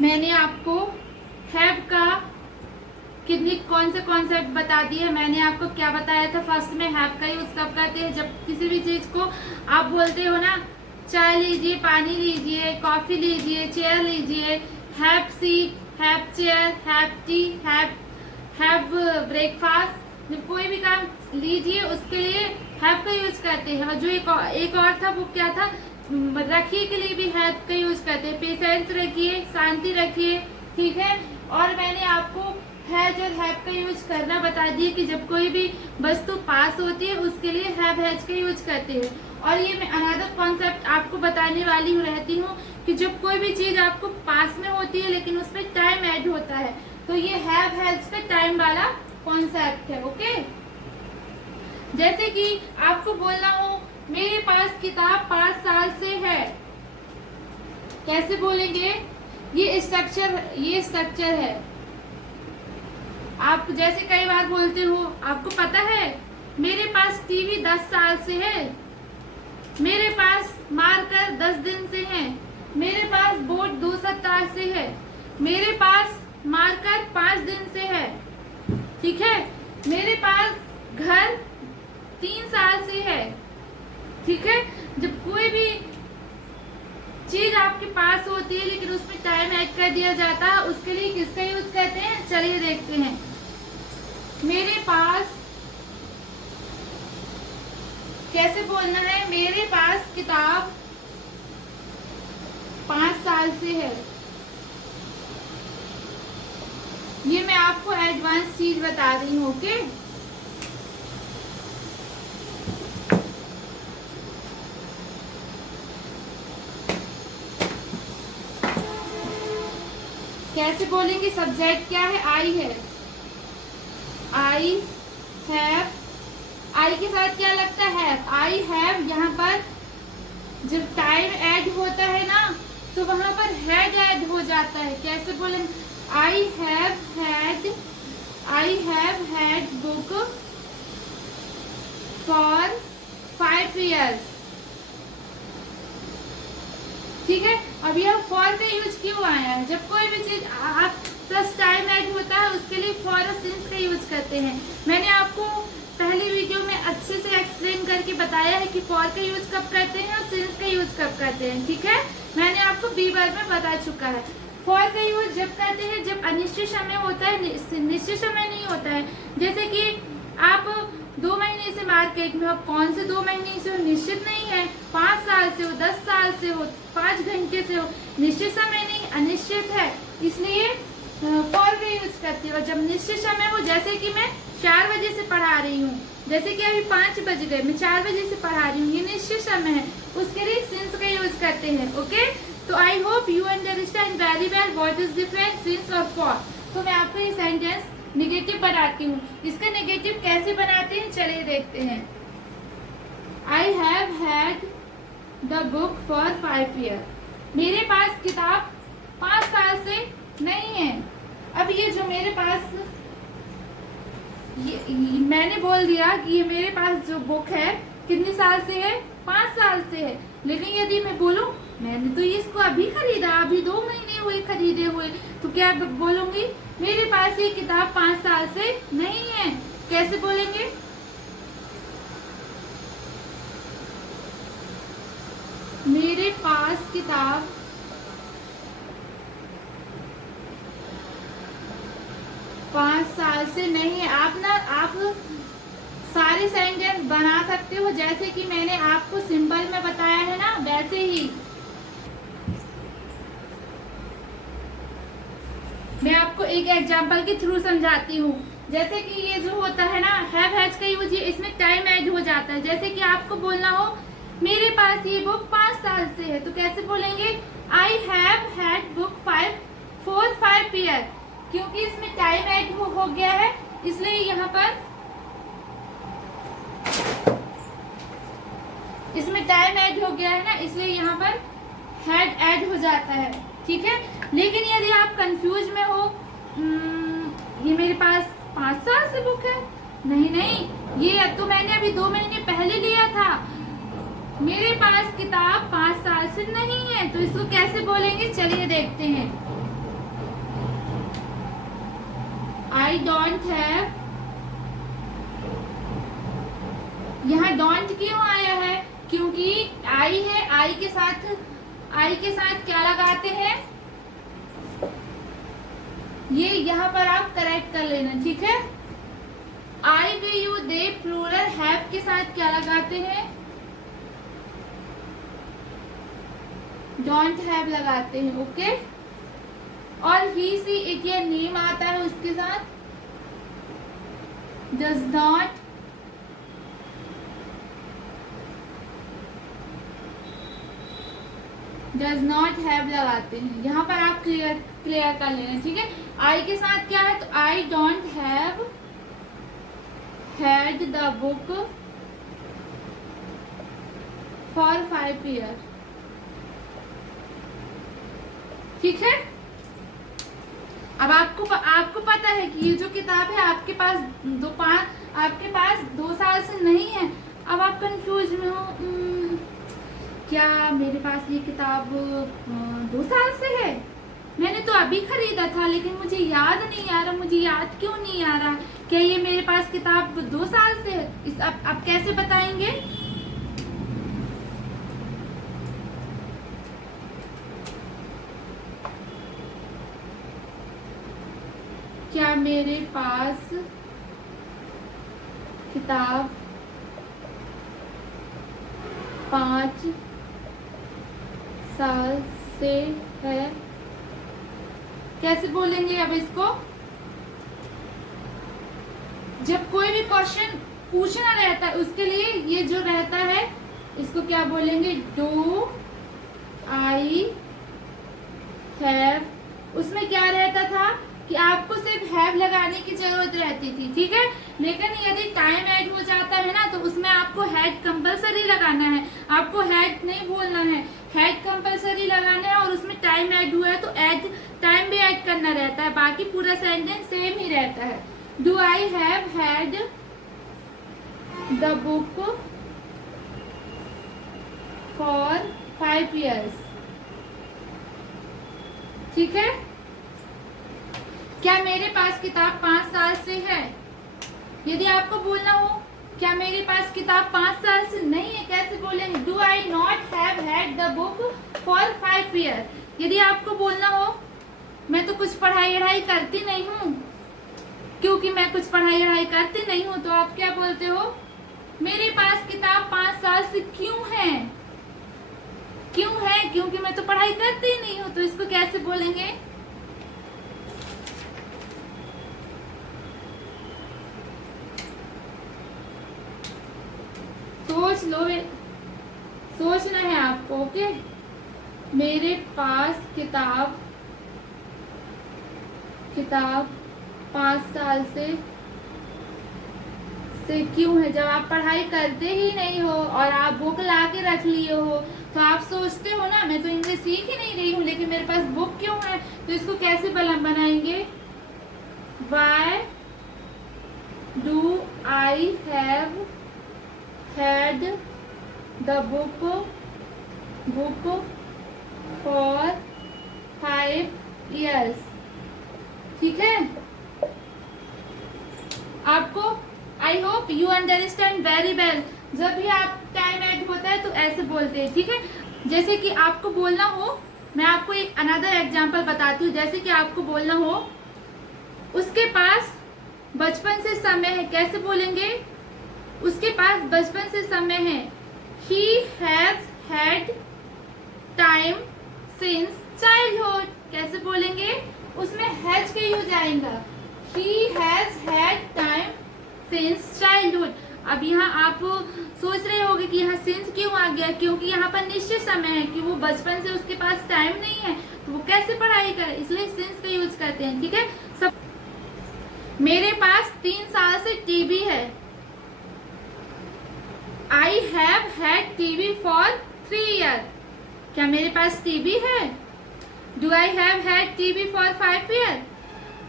मैंने आपको हैव का कितनी कौन से कॉन्सेप्ट बता दिए। मैंने आपको क्या बताया था, फर्स्ट में हैव का यूज कब करते हैं, जब किसी भी चीज को आप बोलते हो ना, चाय लीजिए, पानी लीजिए, कॉफी लीजिए, चेयर लीजिए, have seat, have chair, have T, have breakfast, जब कोई भी काम लीजिए उसके लिए हैव का यूज करते हैं। और जो एक और था वो क्या था, रखिए के लिए भी हैव का यूज करते हैं। पेशेंस रखिए, शांति रखिए, ठीक है। और मैंने आपको हैज और हैव का यूज करना बता दिया कि जब कोई भी वस्तु पास होती है उसके लिए हैव हैज का यूज करते हैं। और ये मैं अनदर कॉन्सेप्ट आपको बताने वाली रहती हूँ कि जब कोई भी चीज आपको पास में होती है लेकिन उसमें टाइम ऐड होता है, तो ये हैव हैज का टाइम वाला कॉन्सेप्ट है। ओके, जैसे कि आपको बोलना हो मेरे पास किताब 5 साल से है, कैसे बोलेंगे, ये स्ट्रक्चर है। आप जैसे कई बार बोलते हो, आपको पता है मेरे पास टीवी 10 साल से है, मेरे पास मार्कर 10 दिन से है, मेरे पास बोर्ड 2 सप्ताह से है, मेरे पास मार्कर 5 दिन से है, ठीक है, मेरे पास घर 3 साल से है, ठीक है। जब कोई भी चीज आपके पास होती है लेकिन उसमें टाइम ऐड कर दिया जाता है, उसके लिए किसका यूज करते हैं, चलिए देखते हैं। मेरे पास कैसे बोलना है, मेरे पास किताब 5 साल से है। ये मैं आपको एडवांस चीज बता रही हूँ। ओके, कैसे बोलेंगे, सब्जेक्ट क्या है, आई है, आई हैव, आई के साथ क्या लगता है, आई हैव। यहाँ पर जब टाइम ऐड होता है ना तो वहां पर हैड ऐड हो जाता है। कैसे बोलेंगे, I have had book for 5 years, ठीक है। अब यह फॉर का यूज क्यों आया है, जब कोई भी चीज आप प्लस टाइम ऐड होता है उसके लिए फॉर और सिंस का यूज करते हैं। मैंने आपको पहली वीडियो में अच्छे से एक्सप्लेन करके बताया है कि फॉर का यूज कब करते हैं और सिंस का यूज कब करते हैं, ठीक है। मैंने आपको बी वर्ब में बता चुका है। फॉर का यूज जब करते हैं जब अनिश्चित समय होता है, निश्चित समय नहीं होता है। जैसे कि आप 2 महीने से मार्केट में हो, कौन से 2 महीने से हो निश्चित नहीं है, 5 साल से हो, 10 साल से हो, 5 घंटे से हो, निश्चित समय नहीं, अनिश्चित है, इसलिए फॉर का यूज करती है। और जब निश्चित समय हो, जैसे कि मैं 4 बजे से पढ़ा रही हूँ, जैसे कि अभी 5 बज गए, मैं 4 बजे से पढ़ा रही हूँ, ये निश्चित समय है, उसके लिए सिंस का यूज करते हैं। ओके, तो I hope you understand very well what is difference since और फॉर। तो मैं आपको ये सेंटेंस नेगेटिव बनाती हूँ। इसका नेगेटिव कैसे बनाते हैं, चलिए देखते हैं। I have had the book for 5 years, मेरे पास किताब 5 साल से नहीं है। अब ये जो मेरे पास ये मैंने बोल दिया कि ये मेरे पास जो बुक है कितने साल से है, 5 साल से है। लेकिन यदि मैं बोलूं मैंने तो इसको अभी खरीदा, अभी 2 महीने हुए खरीदे हुए, तो क्या बोलूंगी, मेरे पास ये किताब 5 साल से नहीं है। कैसे बोलेंगे, मेरे पास किताब 5 साल से नहीं है। आप सारे सेंटेंस बना सकते हो जैसे कि मैंने आपको सिंबल में बताया है ना, वैसे ही। मैं आपको एक एग्जांपल के थ्रू समझाती हूँ। जैसे कि ये जो होता है ना हैव हैज का यूज, ये इसमें टाइम ऐड हो जाता है। जैसे कि आपको बोलना हो मेरे पास ये बुक 5 साल से है, तो कैसे बोलेंगे, I have had book for 5 years, क्योंकि इसमें टाइम ऐड हो गया है, इसलिए यहाँ पर इसमें टाइम ऐड हो गया है ना, इसलिए यहाँ पर हैड ऐड हो जाता है, ठीक है। लेकिन यदि आप कंफ्यूज में हो, ये मेरे पास 5 साल से बुक है, नहीं, ये तो मैंने अभी 2 महीने पहले लिया था, मेरे पास किताब 5 साल से नहीं है, तो इसको कैसे बोलेंगे, चलिए देखते हैं। आई डोंट हैव, यहाँ डोंट क्यों आया है? क्योंकि आई है, आई के साथ क्या लगाते हैं, ये यहाँ पर आप करेक्ट कर लेना, ठीक है। I, we, you, they plural have के साथ क्या लगाते हैं, डोंट हैव लगाते हैं, ओके। और ही, सी, इट या नेम आता है उसके साथ डज नॉट हैव लगाते हैं। यहाँ पर आप क्लियर कर लेना, ठीक है। आई के साथ क्या है, तो I don't have had the book for 5 years, ठीक है। अब आपको पता है कि ये जो किताब है आपके पास 2 साल से नहीं है। अब आप कंफ्यूज में हो, क्या मेरे पास ये किताब 2 साल से है? मैंने तो अभी खरीदा था, लेकिन मुझे याद नहीं आ रहा। मुझे याद क्यों नहीं आ रहा? क्या ये मेरे पास किताब 2 साल से है? अब कैसे बताएंगे? क्या मेरे पास किताब 5 साल से है? कैसे बोलेंगे अब इसको? जब कोई भी क्वेश्चन पूछना रहता है उसके लिए ये जो रहता है इसको क्या बोलेंगे, डू आई हैव। उसमें क्या रहता था कि आपको सिर्फ हैव लगाने की जरूरत रहती थी, ठीक है। लेकिन यदि टाइम ऐड हो जाता है ना तो उसमें आपको हैड कंपलसरी लगाना है, आपको हैड नहीं बोलना है, हैड कंपलसरी लगाना है। और उसमें टाइम ऐड हुआ है तो ऐड टाइम भी ऐड करना रहता है, बाकी पूरा सेंटेंस सेम ही रहता है। Do I have had the book for 5 years, ठीक है। क्या मेरे पास किताब 5 साल से है? यदि आपको बोलना हो क्या मेरे पास किताब 5 साल से नहीं है, कैसे बोलेंगे? Do I not have had the book for 5 years। यदि आपको बोलना हो मैं तो कुछ पढ़ाई करती नहीं हूँ, क्योंकि मैं कुछ पढ़ाई करती नहीं हूँ, तो आप क्या बोलते हो? मेरे पास किताब 5 साल से क्यों है? क्यों है? क्योंकि मैं तो पढ़ाई करती नहीं हूँ। तो इसको कैसे बोलेंगे? सोच लो, सोचना है आपको, ओके। मेरे पास किताब 5 साल से क्यों है? जब आप पढ़ाई करते ही नहीं हो और आप बुक ला के रख लिए हो तो आप सोचते हो ना मैं तो इंग्लिश सीख ही नहीं रही हूँ, लेकिन मेरे पास बुक क्यों है? तो इसको कैसे बनाएंगे? Why do I have had the book for 5 years, ठीक है। आपको I hope you understand very well. जब भी आप टाइम ऐड होता है तो ऐसे बोलते हैं, ठीक है। जैसे कि आपको बोलना हो, मैं आपको एक अनदर एग्जांपल बताती हूँ। जैसे कि आपको बोलना हो उसके पास बचपन से समय है, कैसे बोलेंगे? उसके पास बचपन से समय है। He has had time since childhood, कैसे बोलेंगे? उसमें हैज के यूज आएगा। He has had time since childhood। अब यहाँ आप सोच रहे होंगे कि यहाँ since क्यों आ गया? क्योंकि यहाँ पर निश्चित समय है कि वो बचपन से उसके पास टाइम नहीं है तो वो कैसे पढ़ाई करे, इसलिए since का यूज करते हैं, ठीक है। सब मेरे पास 3 साल से टीवी है। I have had TV for 3 years। क्या मेरे पास टीवी है? Do I have had TV for 5 years?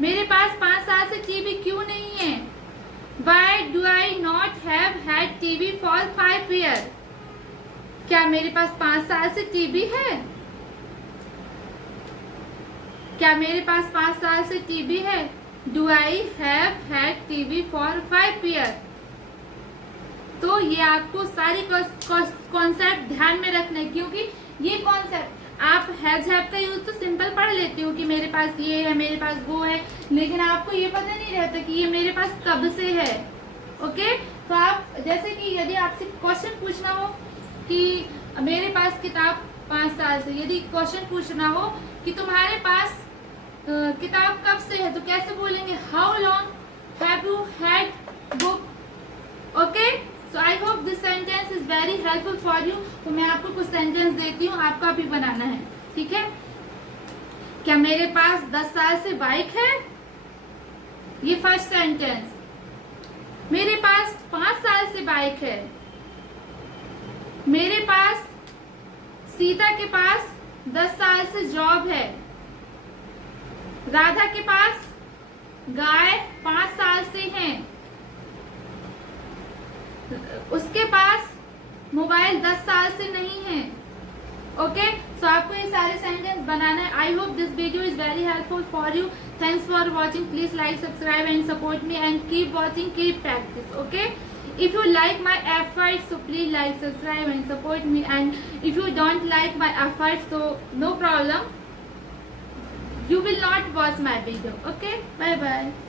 मेरे पास 5 साल से टीवी क्यों नहीं है? Why do I not have had TV for 5 years? क्या मेरे पास 5 साल से टीवी है? क्या मेरे पास 5 साल से टीवी है? Do I have had TV for 5 year. तो ये आपको सारी कॉन्सेप्ट ध्यान में रखना है, क्योंकि ये कॉन्सेप्ट आप हैज हैव का यूज तो सिंपल पढ़ लेते हो कि मेरे पास ये है, मेरे पास वो है, लेकिन आपको ये पता नहीं रहता कि ये मेरे पास कब से है। ओके, तो आप जैसे कि यदि आपसे क्वेश्चन पूछना हो कि मेरे पास किताब 5 साल से, यदि क्वेश्चन पूछना हो कि तुम्हारे पास किताब कब से है, तो कैसे बोलेंगे? How long have you had book. Okay, so I hope this sentence is very helpful for you. तो मैं आपको कुछ सेंटेंस देती हूँ, आपको अभी बनाना है, ठीक है? क्या मेरे पास 10 साल से बाइक है? ये फर्स्ट सेंटेंस। मेरे पास 5 साल से बाइक है। मेरे पास, सीता के पास 10 साल से जॉब है। राधा के पास गाय 5 साल से हैं। उसके पास मोबाइल 10 साल से नहीं है। ओके, सो आपको ये सारे सेंटेंस बनाना है। I hope this video is very helpful for you. Thanks for watching. Please like, subscribe and support me and keep watching, keep practice. Okay, if you like my efforts, so please like, subscribe and support me, and if you don't like my efforts, so no problem, you will not watch my video. Okay, bye bye.